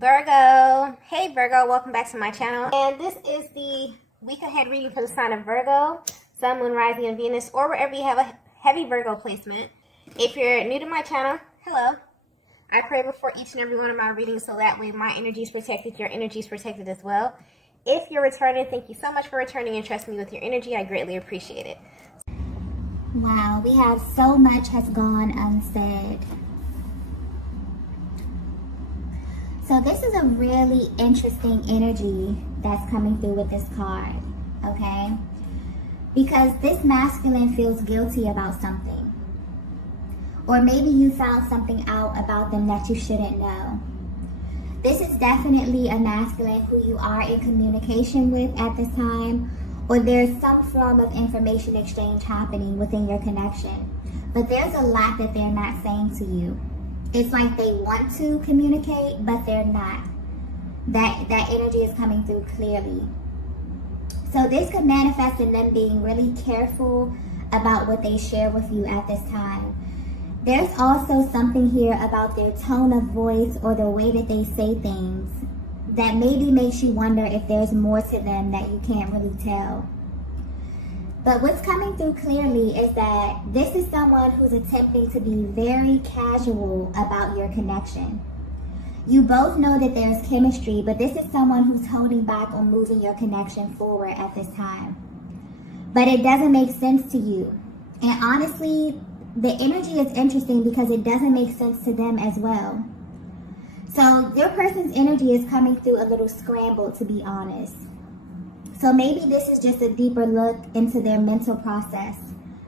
Virgo. Hey Virgo, welcome back to my channel. And this is the week ahead reading for the sign of Virgo, Sun, Moon, Rising, and Venus, or wherever you have a heavy Virgo placement. If you're new to my channel, hello. I pray before each and every one of my readings so that way my energy is protected, your energy is protected as well. If you're returning, thank you so much for returning and trusting me with your energy. I greatly appreciate it. Wow, we have so much has gone unsaid. So this is a really interesting energy that's coming through with this card, okay? Because this masculine feels guilty about something. Or maybe you found something out about them that you shouldn't know. This is definitely a masculine who you are in communication with at this time, or there's some form of information exchange happening within your connection. But there's a lot that they're not saying to you. It's like they want to communicate, but they're not. That energy is coming through clearly. So this could manifest in them being really careful about what they share with you at this time. There's also something here about their tone of voice or the way that they say things that maybe makes you wonder if there's more to them that you can't really tell. But what's coming through clearly is that this is someone who's attempting to be very casual about your connection. You both know that there's chemistry, but this is someone who's holding back on moving your connection forward at this time. But it doesn't make sense to you. And honestly, the energy is interesting because it doesn't make sense to them as well. So your person's energy is coming through a little scrambled, to be honest. So maybe this is just a deeper look into their mental process.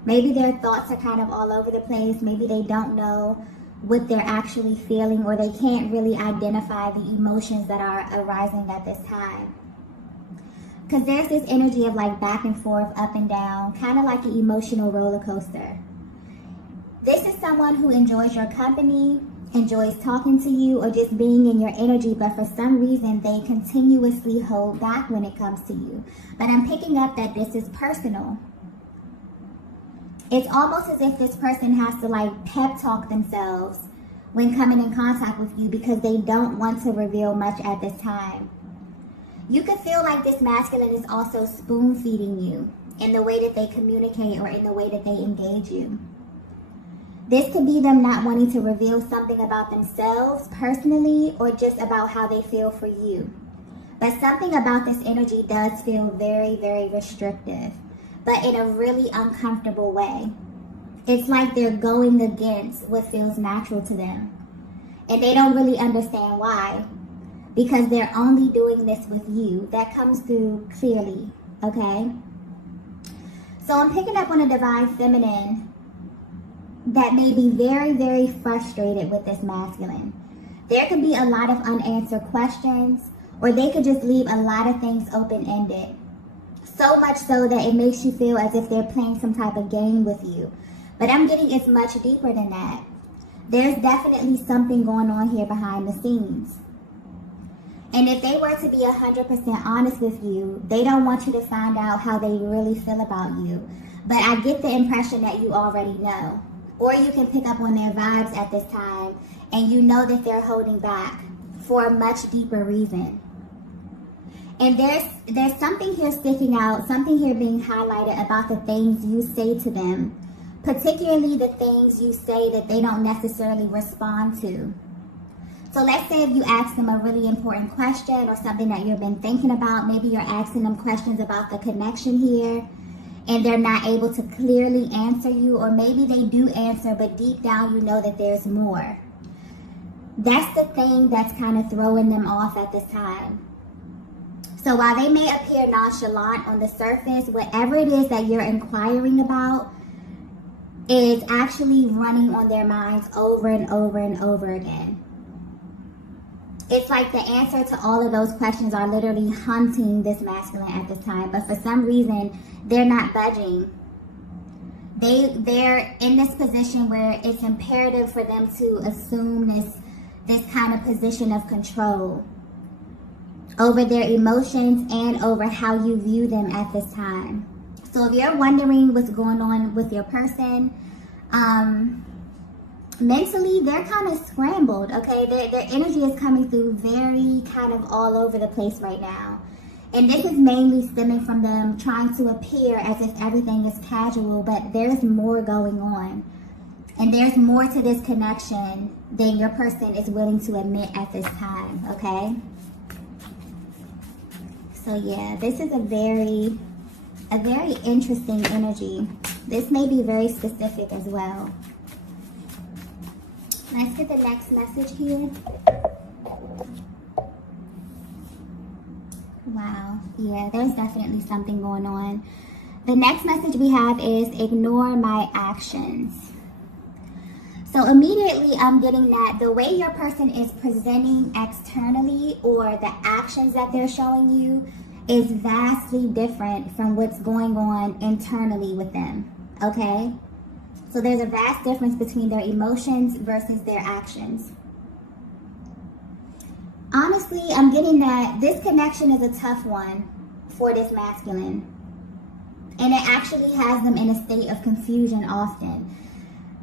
Maybe their thoughts are kind of all over the place. Maybe they don't know what they're actually feeling, or they can't really identify the emotions that are arising at this time. Because there's this energy of like back and forth, up and down, kind of like an emotional roller coaster. This is someone who enjoys your company, enjoys talking to you, or just being in your energy, but for some reason they continuously hold back when it comes to you. But I'm picking up that this is personal. It's almost as if this person has to like pep talk themselves when coming in contact with you because they don't want to reveal much at this time. You could feel like this masculine is also spoon feeding you in the way that they communicate or in the way that they engage you. This could be them not wanting to reveal something about themselves personally or just about how they feel for you. But something about this energy does feel very, very restrictive, but in a really uncomfortable way. It's like they're going against what feels natural to them. And they don't really understand why, because they're only doing this with you. That comes through clearly, okay? So I'm picking up on a divine feminine that may be very, very frustrated with this masculine. There could be a lot of unanswered questions, or they could just leave a lot of things open-ended. So much so that it makes you feel as if they're playing some type of game with you. But I'm getting it's much deeper than that. There's definitely something going on here behind the scenes. And if they were to be 100% honest with you, they don't want you to find out how they really feel about you. But I get the impression that you already know. Or you can pick up on their vibes at this time and you know that they're holding back for a much deeper reason. And there's something here sticking out, something here being highlighted about the things you say to them, particularly the things you say that they don't necessarily respond to. So let's say if you ask them a really important question or something that you've been thinking about, maybe you're asking them questions about the connection here, and they're not able to clearly answer you, or maybe they do answer, but deep down you know that there's more. That's the thing that's kind of throwing them off at this time. So while they may appear nonchalant on the surface, whatever it is that you're inquiring about is actually running on their minds over and over and over again. It's like the answer to all of those questions are literally hunting this masculine at this time, but for some reason, they're not budging. They're in this position where it's imperative for them to assume this kind of position of control over their emotions and over how you view them at this time. So if you're wondering what's going on with your person, mentally, they're kind of scrambled, okay? Their energy is coming through very kind of all over the place right now. And this is mainly stemming from them trying to appear as if everything is casual, but there's more going on. And there's more to this connection than your person is willing to admit at this time, okay? So yeah, this is a very interesting energy. This may be very specific as well. Let's get the next message here. Wow, yeah, there's definitely something going on. The next message we have is ignore my actions. So immediately I'm getting that the way your person is presenting externally or the actions that they're showing you is vastly different from what's going on internally with them, okay? So there's a vast difference between their emotions versus their actions. Honestly, I'm getting that this connection is a tough one for this masculine. And it actually has them in a state of confusion often.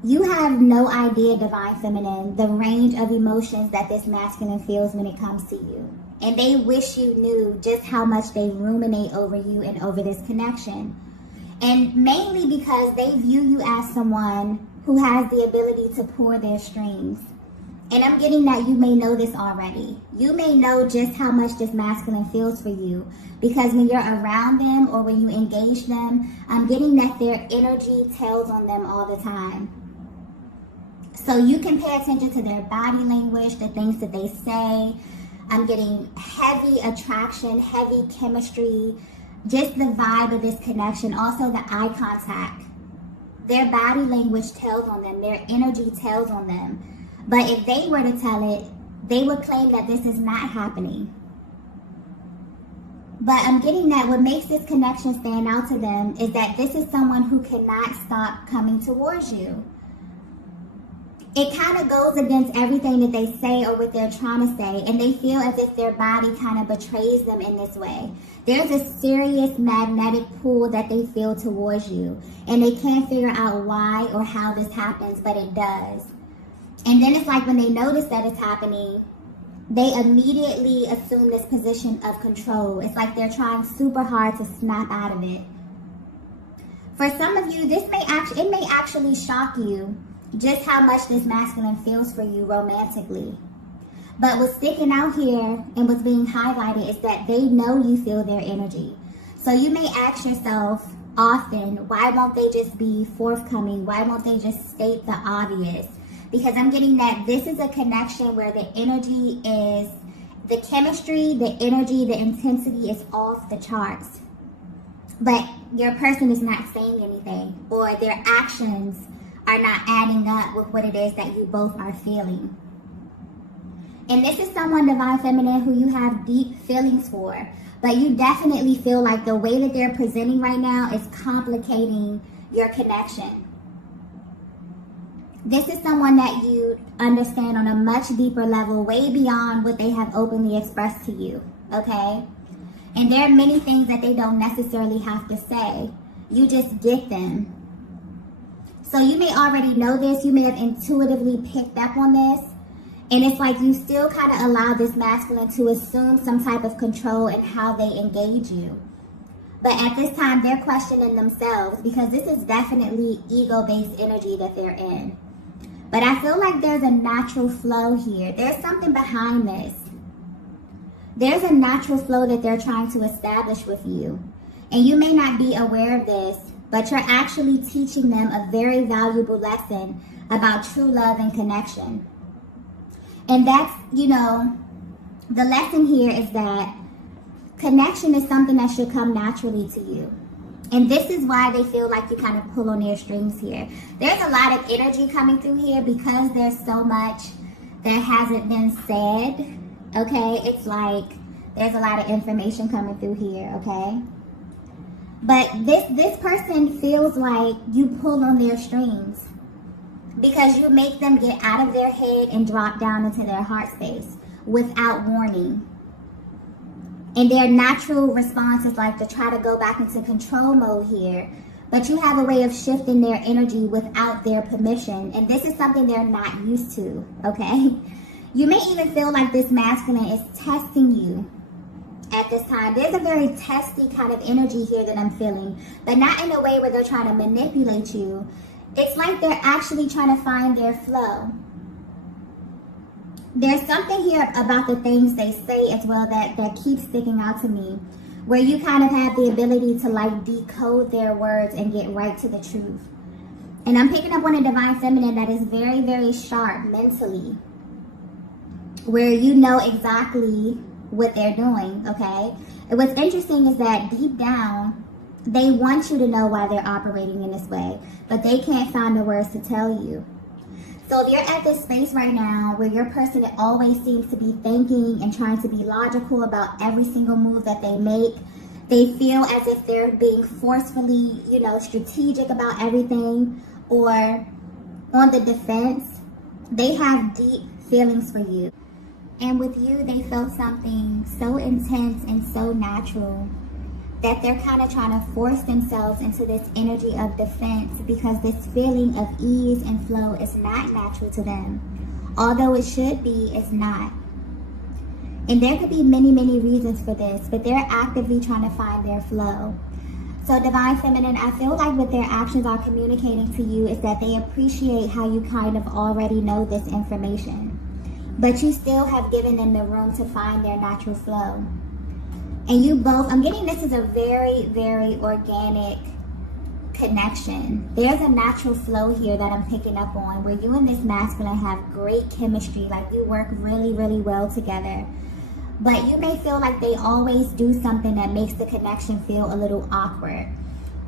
You have no idea, Divine Feminine, the range of emotions that this masculine feels when it comes to you. And they wish you knew just how much they ruminate over you and over this connection. And mainly because they view you as someone who has the ability to pull their strings. And I'm getting that you may know this already. You may know just how much this masculine feels for you. Because when you're around them or when you engage them, I'm getting that their energy tells on them all the time. So you can pay attention to their body language, the things that they say. I'm getting heavy attraction, heavy chemistry, just the vibe of this connection. Also the eye contact. Their body language tells on them. Their energy tells on them. But if they were to tell it, they would claim that this is not happening. But I'm getting that what makes this connection stand out to them is that this is someone who cannot stop coming towards you. It kind of goes against everything that they say or what they're trying to say, and they feel as if their body kind of betrays them in this way. There's a serious magnetic pull that they feel towards you, and they can't figure out why or how this happens, but it does. And then it's like when they notice that it's happening, they immediately assume this position of control. It's like they're trying super hard to snap out of it. For some of you, it may actually shock you just how much this masculine feels for you romantically. But what's sticking out here and what's being highlighted is that they know you feel their energy. So you may ask yourself often, why won't they just be forthcoming? Why won't they just state the obvious? Because I'm getting that this is a connection where the energy is, the chemistry, the energy, the intensity is off the charts. But your person is not saying anything, or their actions are not adding up with what it is that you both are feeling. And this is someone, Divine Feminine, who you have deep feelings for, but you definitely feel like the way that they're presenting right now is complicating your connection. This is someone that you understand on a much deeper level, way beyond what they have openly expressed to you, okay? And there are many things that they don't necessarily have to say. You just get them. So you may already know this. You may have intuitively picked up on this. And it's like you still kind of allow this masculine to assume some type of control in how they engage you. But at this time, they're questioning themselves because this is definitely ego-based energy that they're in. But I feel like there's a natural flow here. There's something behind this. There's a natural flow that they're trying to establish with you. And you may not be aware of this, but you're actually teaching them a very valuable lesson about true love and connection. And that's, the lesson here is that connection is something that should come naturally to you. And this is why they feel like you kind of pull on their strings here. There's a lot of energy coming through here because there's so much that hasn't been said, okay? It's like there's a lot of information coming through here, okay? But this person feels like you pull on their strings because you make them get out of their head and drop down into their heart space without warning. And their natural response is like to try to go back into control mode here. but you have a way of shifting their energy without their permission. And this is something they're not used to, okay? You may even feel like this masculine is testing you at this time. There's a very testy kind of energy here that I'm feeling, but not in a way where they're trying to manipulate you. It's like they're actually trying to find their flow. There's something here about the things they say as well that keeps sticking out to me, where you kind of have the ability to like decode their words and get right to the truth. And I'm picking up on a divine feminine that is very, very sharp mentally, where you know exactly what they're doing, okay? And what's interesting is that deep down, they want you to know why they're operating in this way, but they can't find the words to tell you. So if you're at this space right now where your person always seems to be thinking and trying to be logical about every single move that they make, they feel as if they're being forcefully, strategic about everything, or on the defense, they have deep feelings for you. And with you, they felt something so intense and so natural that they're kind of trying to force themselves into this energy of defense, because this feeling of ease and flow is not natural to them. Although it should be, it's not. And there could be many, many reasons for this, but they're actively trying to find their flow. So Divine Feminine, I feel like what their actions are communicating to you is that they appreciate how you kind of already know this information, but you still have given them the room to find their natural flow. And you both, I'm getting this is a very, very organic connection. There's a natural flow here that I'm picking up on, where you and this masculine have great chemistry, like you work really, really well together. But you may feel like they always do something that makes the connection feel a little awkward.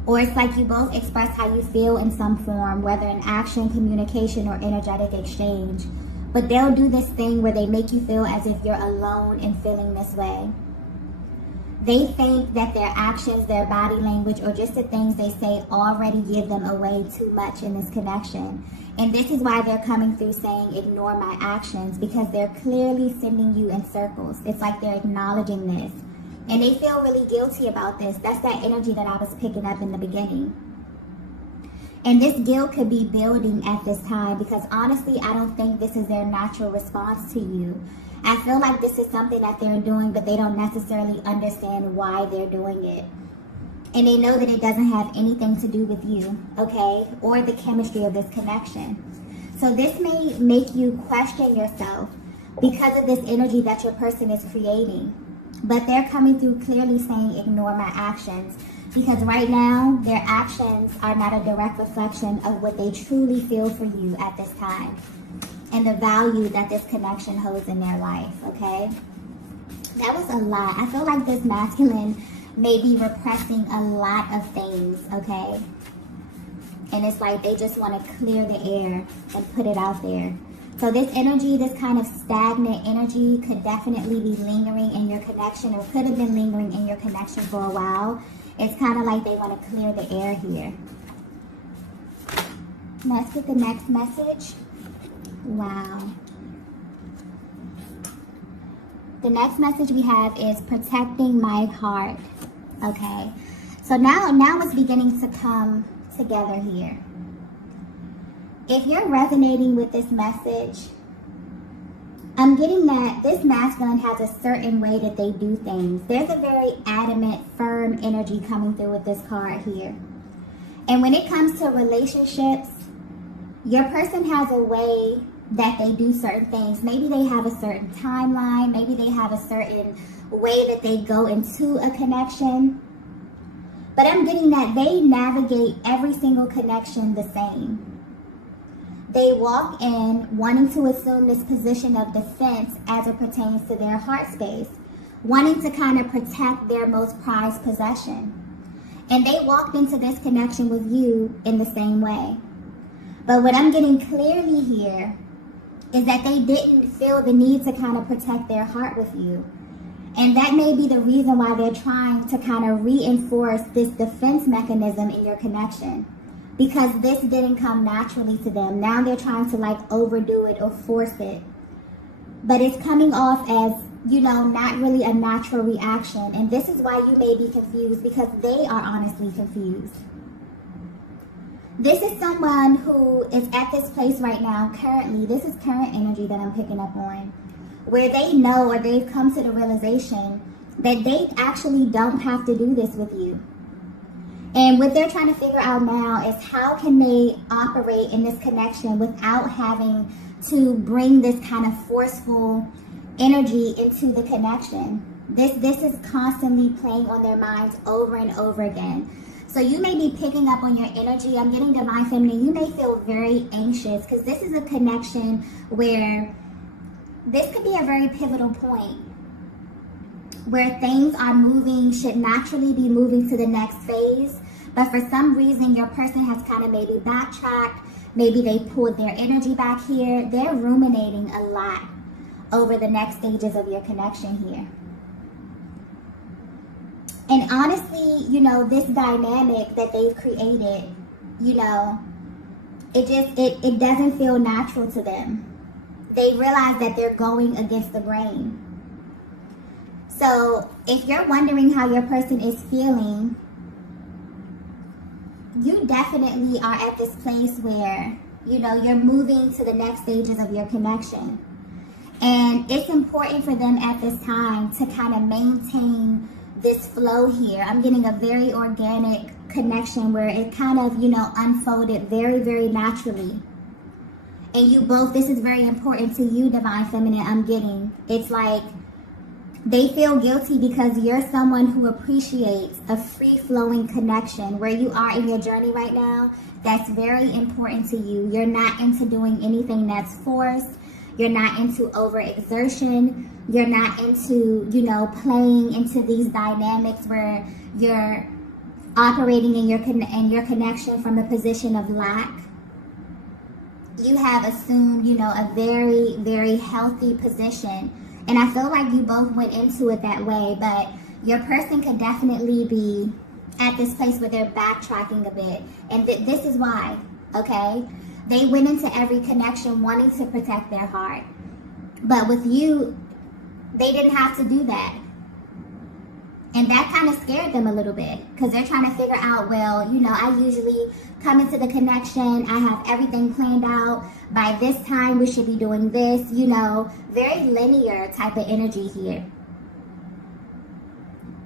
Or it's like you both express how you feel in some form, whether in action, communication, or energetic exchange. But they'll do this thing where they make you feel as if you're alone in feeling this way. They think that their actions, their body language, or just the things they say already give them away too much in this connection. And this is why they're coming through saying, ignore my actions, because they're clearly sending you in circles. It's like they're acknowledging this. And they feel really guilty about this. That's that energy that I was picking up in the beginning. And this guilt could be building at this time, because honestly, I don't think this is their natural response to you. I feel like this is something that they're doing, but they don't necessarily understand why they're doing it. And they know that it doesn't have anything to do with you, okay? Or the chemistry of this connection. So this may make you question yourself because of this energy that your person is creating. But they're coming through clearly saying, ignore my actions. Because right now, their actions are not a direct reflection of what they truly feel for you at this time, and the value that this connection holds in their life, okay? That was a lot. I feel like this masculine may be repressing a lot of things, okay? And it's like they just want to clear the air and put it out there. So this energy, this kind of stagnant energy, could definitely be lingering in your connection, or could have been lingering in your connection for a while. It's kind of like they want to clear the air here. Let's get the next message. Wow. The next message we have is protecting my heart. Okay. So now it's beginning to come together here. If you're resonating with this message, I'm getting that this masculine has a certain way that they do things. There's a very adamant, firm energy coming through with this card here. And when it comes to relationships, your person has a way that they do certain things. Maybe they have a certain timeline. Maybe they have a certain way that they go into a connection. But I'm getting that they navigate every single connection the same. They walk in wanting to assume this position of defense as it pertains to their heart space, wanting to kind of protect their most prized possession. And they walked into this connection with you in the same way. But what I'm getting clearly here is that they didn't feel the need to kind of protect their heart with you. And that may be the reason why they're trying to kind of reinforce this defense mechanism in your connection. Because this didn't come naturally to them. Now they're trying to like overdo it or force it. But it's coming off as, not really a natural reaction. And this is why you may be confused, because they are honestly confused. This is someone who is at this place right now, currently. This is current energy that I'm picking up on, where they know or they've come to the realization that they actually don't have to do this with you. And what they're trying to figure out now is how can they operate in this connection without having to bring this kind of forceful energy into the connection. This is constantly playing on their minds over and over again. So you may be picking up on your energy. I'm getting divine feminine. You may feel very anxious because this is a connection where this could be a very pivotal point where things are moving, should naturally be moving to the next phase. But for some reason, your person has kind of maybe backtracked. Maybe they pulled their energy back here. They're ruminating a lot over the next stages of your connection here. And honestly, you know, this dynamic that they've created, you know, it doesn't feel natural to them. They realize that they're going against the grain. So if you're wondering how your person is feeling, you definitely are at this place where, you know, you're moving to the next stages of your connection. And it's important for them at this time to kind of maintain this flow here. I'm getting a very organic connection where it kind of, you know, unfolded very, very naturally. And you both, this is very important to you, divine feminine, I'm getting. It's like they feel guilty because you're someone who appreciates a free-flowing connection where you are in your journey right now. That's very important to you. You're not into doing anything that's forced. You're not into overexertion. You're not into, you know, playing into these dynamics where you're operating in your connection from a position of lack. You have assumed, you know, a very, very healthy position. And I feel like you both went into it that way, but your person could definitely be at this place where they're backtracking a bit. And this is why, okay? They went into every connection wanting to protect their heart. But with you, they didn't have to do that. And that kind of scared them a little bit because they're trying to figure out, well, you know, I usually come into the connection. I have everything planned out. By this time, we should be doing this, you know, very linear type of energy here.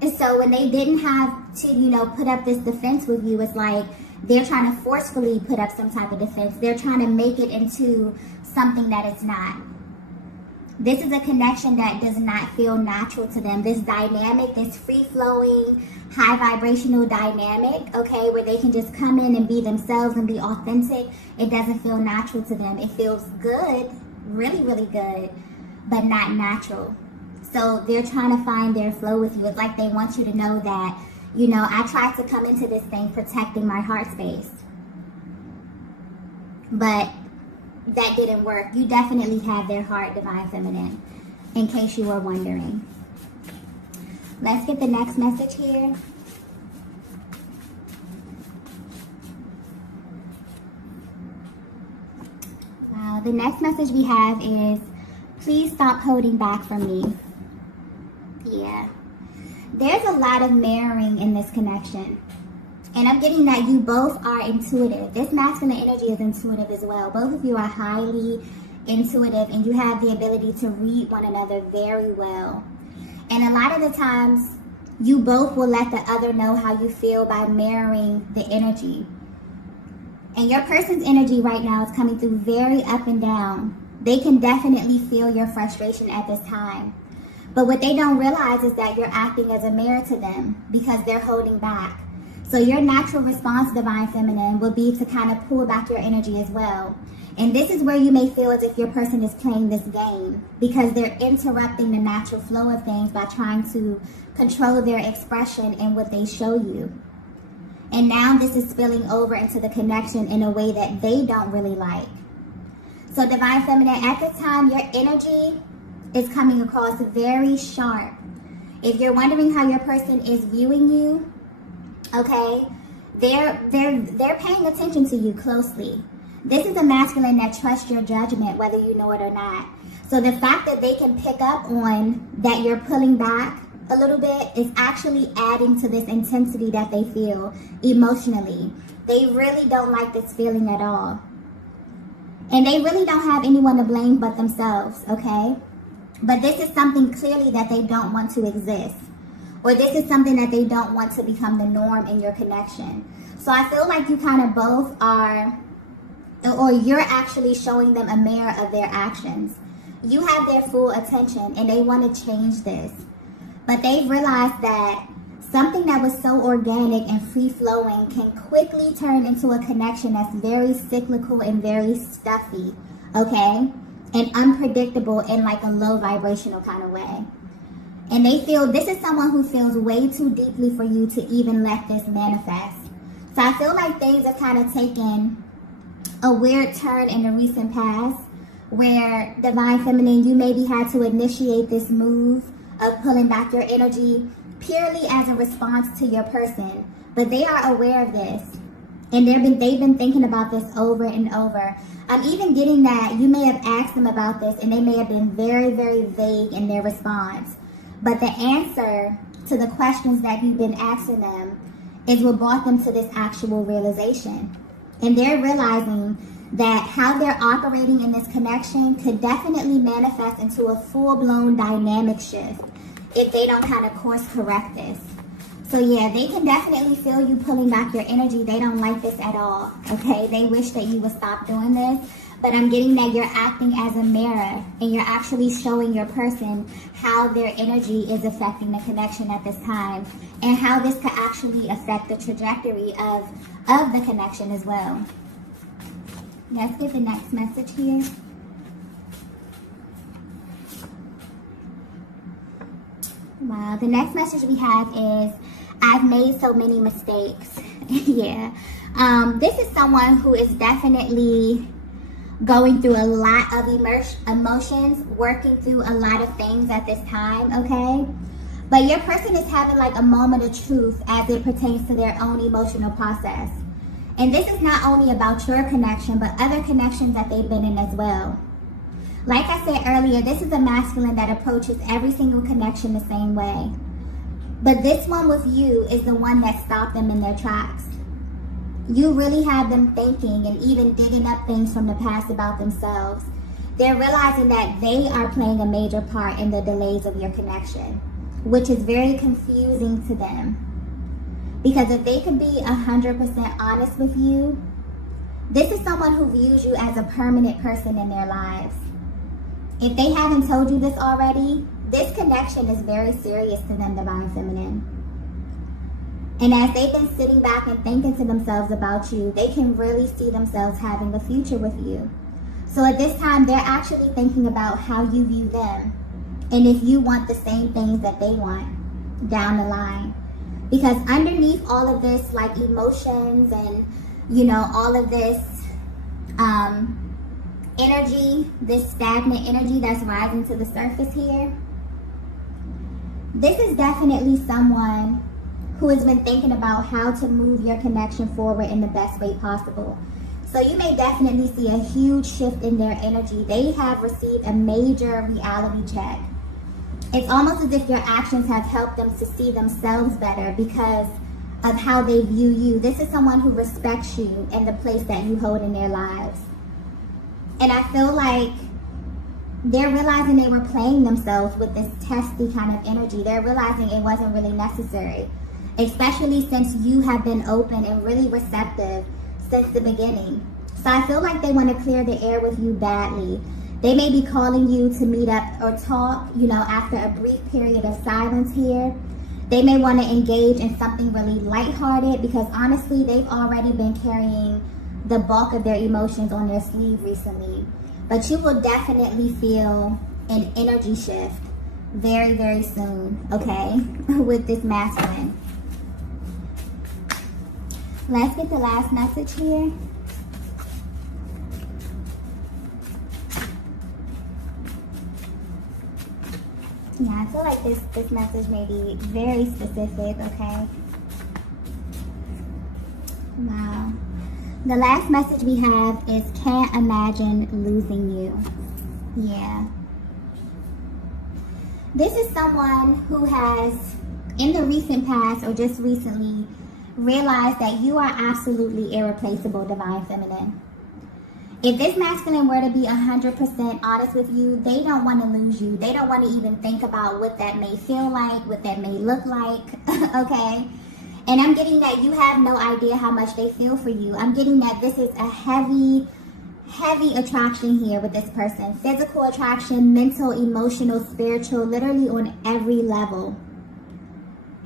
And so when they didn't have to, you know, put up this defense with you, it's like they're trying to forcefully put up some type of defense. They're trying to make it into something that it's not. This is a connection that does not feel natural to them. This dynamic, this free-flowing, high vibrational dynamic, okay, where they can just come in and be themselves and be authentic, it doesn't feel natural to them. It feels good, really, really good, but not natural. So they're trying to find their flow with you. It's like they want you to know that, you know, I tried to come into this thing protecting my heart space, but that didn't work. You definitely have their heart, divine feminine, in case you were wondering. Let's get the next message here. Wow, the next message we have is, please stop holding back from me. Yeah. There's a lot of mirroring in this connection. And I'm getting that you both are intuitive. This masculine energy is intuitive as well. Both of you are highly intuitive and you have the ability to read one another very well. And a lot of the times, you both will let the other know how you feel by mirroring the energy. And your person's energy right now is coming through very up and down. They can definitely feel your frustration at this time. But what they don't realize is that you're acting as a mirror to them because they're holding back. So your natural response, divine feminine, will be to kind of pull back your energy as well. And this is where you may feel as if your person is playing this game because they're interrupting the natural flow of things by trying to control their expression and what they show you. And now this is spilling over into the connection in a way that they don't really like. So divine feminine, at this time, your energy is coming across very sharp. If you're wondering how your person is viewing you, okay, they're paying attention to you closely. This is a masculine that trusts your judgment, whether you know it or not. So the fact that they can pick up on that you're pulling back, a little bit is actually adding to this intensity that they feel emotionally. They really don't like this feeling at all. And they really don't have anyone to blame but themselves, okay? But this is something clearly that they don't want to exist. Or this is something that they don't want to become the norm in your connection. So I feel like you kind of both are, or you're actually showing them a mirror of their actions. You have their full attention and they want to change this. But they've realized that something that was so organic and free-flowing can quickly turn into a connection that's very cyclical and very stuffy, okay? And unpredictable in like a low vibrational kind of way. And they feel this is someone who feels way too deeply for you to even let this manifest. So I feel like things have kind of taken a weird turn in the recent past where Divine Feminine, you maybe had to initiate this move of pulling back your energy purely as a response to your person. But they are aware of this. And they've been thinking about this over and over. I'm even getting that you may have asked them about this and they may have been very, very vague in their response. But the answer to the questions that you've been asking them is what brought them to this actual realization. And they're realizing that how they're operating in this connection could definitely manifest into a full-blown dynamic shift if they don't kind of course correct this. So yeah, they can definitely feel you pulling back your energy. They don't like this at all, okay? They wish that you would stop doing this. But I'm getting that you're acting as a mirror and you're actually showing your person how their energy is affecting the connection at this time and how this could actually affect the trajectory of the connection as well. Let's get the next message here. Wow, the next message we have is, I've made so many mistakes. Yeah. This is someone who is definitely going through a lot of emotions, working through a lot of things at this time, okay? But your person is having like a moment of truth as it pertains to their own emotional process. And this is not only about your connection, but other connections that they've been in as well. Like I said earlier, this is a masculine that approaches every single connection the same way. But this one with you is the one that stopped them in their tracks. You really have them thinking and even digging up things from the past about themselves. They're realizing that they are playing a major part in the delays of your connection, which is very confusing to them. Because if they could be 100% honest with you, this is someone who views you as a permanent person in their lives. If they haven't told you this already, this connection is very serious to them, Divine Feminine. And as they've been sitting back and thinking to themselves about you, they can really see themselves having a future with you. So at this time, they're actually thinking about how you view them and if you want the same things that they want down the line. Because underneath all of this, like emotions and, you know, all of this energy, this stagnant energy that's rising to the surface here, this is definitely someone who has been thinking about how to move your connection forward in the best way possible. So you may definitely see a huge shift in their energy. They have received a major reality check. It's almost as if your actions have helped them to see themselves better because of how they view you. This is someone who respects you and the place that you hold in their lives. And I feel like they're realizing they were playing themselves with this testy kind of energy. They're realizing it wasn't really necessary, especially since you have been open and really receptive since the beginning. So I feel like they want to clear the air with you badly. They may be calling you to meet up or talk, you know, after a brief period of silence here. They may want to engage in something really lighthearted because honestly, they've already been carrying the bulk of their emotions on their sleeve recently. But you will definitely feel an energy shift very, very soon, okay, with this masculine. Let's get the last message here. Yeah, I feel like this message may be very specific, okay? Wow. The last message we have is, can't imagine losing you. Yeah. This is someone who has, in the recent past or just recently, realized that you are absolutely irreplaceable, Divine Feminine. If this masculine were to be 100% honest with you, they don't want to lose you. They don't want to even think about what that may feel like, what that may look like, okay? And I'm getting that you have no idea how much they feel for you. I'm getting that this is a heavy attraction here with this person. Physical attraction, mental, emotional, spiritual, literally on every level.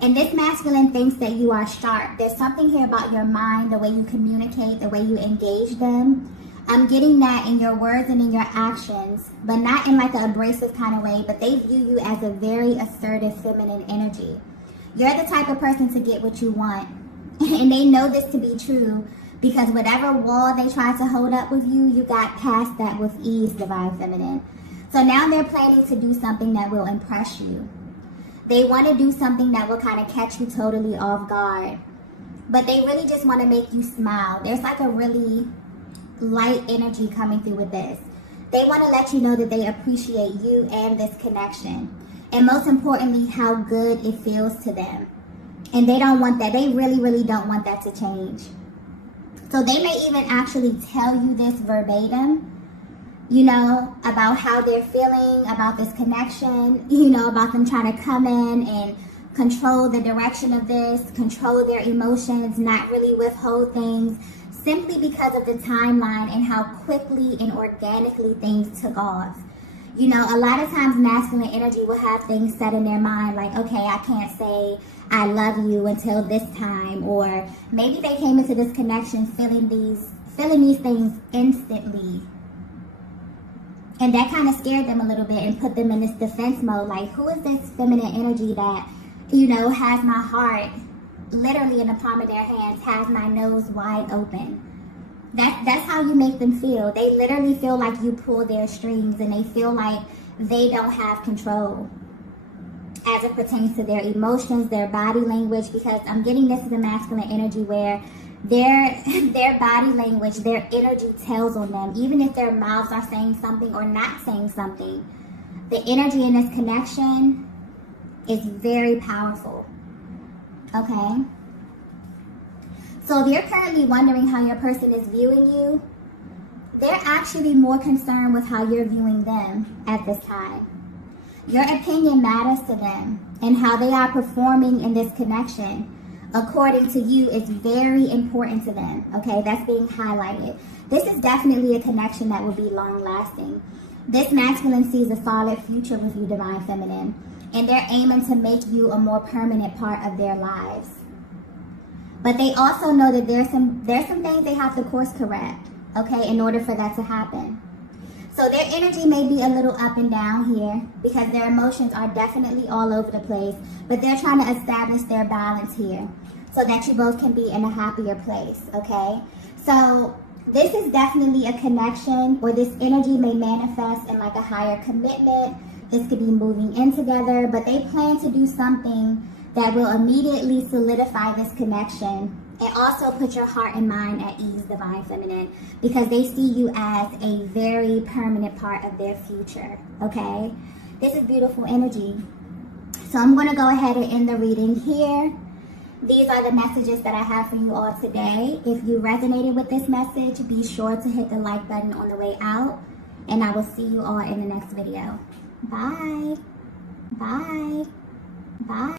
And this masculine thinks that you are sharp. There's something here about your mind, the way you communicate, the way you engage them. I'm getting that in your words and in your actions, but not in like an abrasive kind of way, but they view you as a very assertive feminine energy. You're the type of person to get what you want. And they know this to be true because whatever wall they try to hold up with you, you got past that with ease, Divine Feminine. So now they're planning to do something that will impress you. They want to do something that will kind of catch you totally off guard. But they really just want to make you smile. There's like a really light energy coming through with this. They want to let you know that they appreciate you and this connection. And most importantly, how good it feels to them. And they don't want that. They really don't want that to change. So they may even actually tell you this verbatim, you know, about how they're feeling, about this connection, you know, about them trying to come in and control the direction of this, control their emotions, not really withhold things, simply because of the timeline and how quickly and organically things took off. You know, a lot of times masculine energy will have things set in their mind like, okay, I can't say I love you until this time, or maybe they came into this connection feeling these things instantly. And that kind of scared them a little bit and put them in this defense mode, like, who is this feminine energy that, you know, has my heart literally in the palm of their hands, has my nose wide open? That's how you make them feel. They literally feel like you pull their strings, and they feel like they don't have control as it pertains to their emotions, their body language, because I'm getting this is a masculine energy where their body language, their energy tells on them, even if their mouths are saying something or not saying something. The energy in this connection is very powerful. Okay? So if you're currently wondering how your person is viewing you, they're actually more concerned with how you're viewing them at this time. Your opinion matters to them, and how they are performing in this connection, according to you, is very important to them. Okay, that's being highlighted. This is definitely a connection that will be long lasting. This masculine sees a solid future with you, Divine Feminine, and they're aiming to make you a more permanent part of their lives. But they also know that there's some things they have to course correct, okay, in order for that to happen. So their energy may be a little up and down here because their emotions are definitely all over the place, but they're trying to establish their balance here so that you both can be in a happier place, okay? So this is definitely a connection, or this energy may manifest in like a higher commitment. This could be moving in together, but they plan to do something that will immediately solidify this connection and also put your heart and mind at ease, Divine Feminine, because they see you as a very permanent part of their future, okay? This is beautiful energy. So I'm going to go ahead and end the reading here. These are the messages that I have for you all today. If you resonated with this message, be sure to hit the like button on the way out, and I will see you all in the next video. Bye. Bye. Bye.